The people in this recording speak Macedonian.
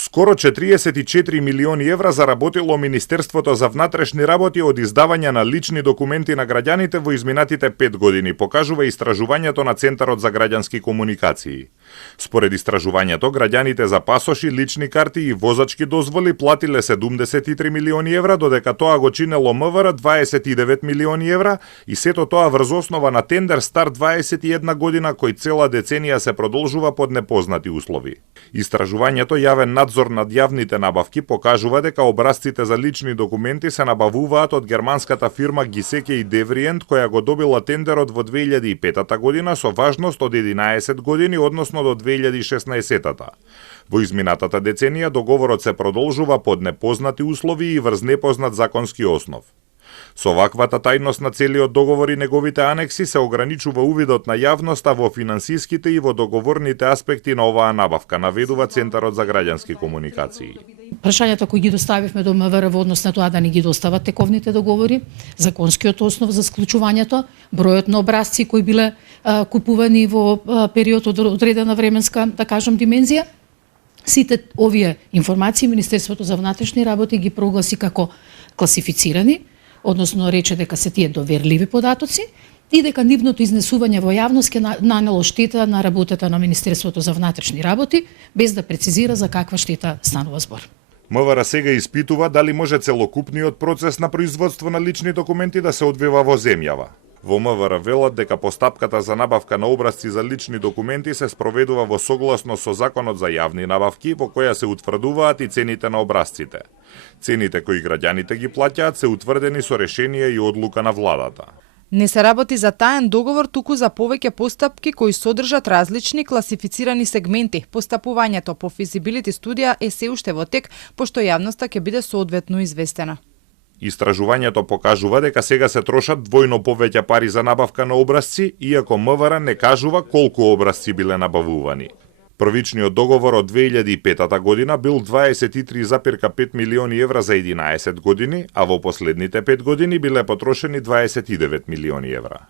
Скоро 44 милиони евра заработило Министерството за внатрешни работи од издавање на лични документи на граѓаните во изминатите 5 години, покажува истражувањето на Центарот за граѓански комуникации. Според истражувањето, граѓаните за пасоши, лични карти и возачки дозволи платиле 73 милиони евра, додека тоа го чинело МВР 29 милиони евра и сето тоа врз основа на тендер стар 21 година кој цела деценија се продолжува под непознати услови. Истражувањето јавен надзор над јавните набавки покажува дека образците за лични документи се набавуваат од германската фирма Гисеке и Девриент, која го добила тендерот во 2005 година со важност од 11 години, односно до 2016-та. Во изминатата деценија договорот се продолжува под непознати услови и врз непознат законски основ. Со ваквата тајност на целиот договор и неговите анекси се ограничува увидот на јавноста во финансиските и во договорните аспекти на оваа набавка, наведува Центарот за граѓански комуникации. Прашањата кои ги доставивме до МВР во однос на тоа да ни ги достават тековните договори, законскиот основ за склучувањето, бројот на образци кои биле купувани во период од одредена временска, да кажам, димензија, сите овие информации Министерството за внатрешни работи ги прогласи како класифицирани, односно рече дека се тие доверливи податоци и дека нивното изнесување во јавност ќе нанело штета на работата на Министерството за внатрешни работи, без да прецизира за каква штета станува збор. МВР сега испитува дали може целокупниот процес на производство на лични документи да се одвива во земјава. Во МВР велат дека постапката за набавка на образци за лични документи се спроведува во согласно со Законот за јавни набавки, во која се утврдуваат и цените на образците. Цените кои граѓаните ги плаќаат се утврдени со решение и одлука на владата. Не се работи за таен договор, туку за повеќе постапки кои содржат различни класифицирани сегменти. Постапувањето по физибилити студија е се уште во тек, пошто јавноста ќе биде соодветно известена. Истражувањето покажува дека сега се трошат двојно повеќе пари за набавка на образци, иако МВР не кажува колку образци биле набавувани. Првичниот договор од 2005 година бил 23,5 милиони евра за 11 години, а во последните 5 години биле потрошени 29 милиони евра.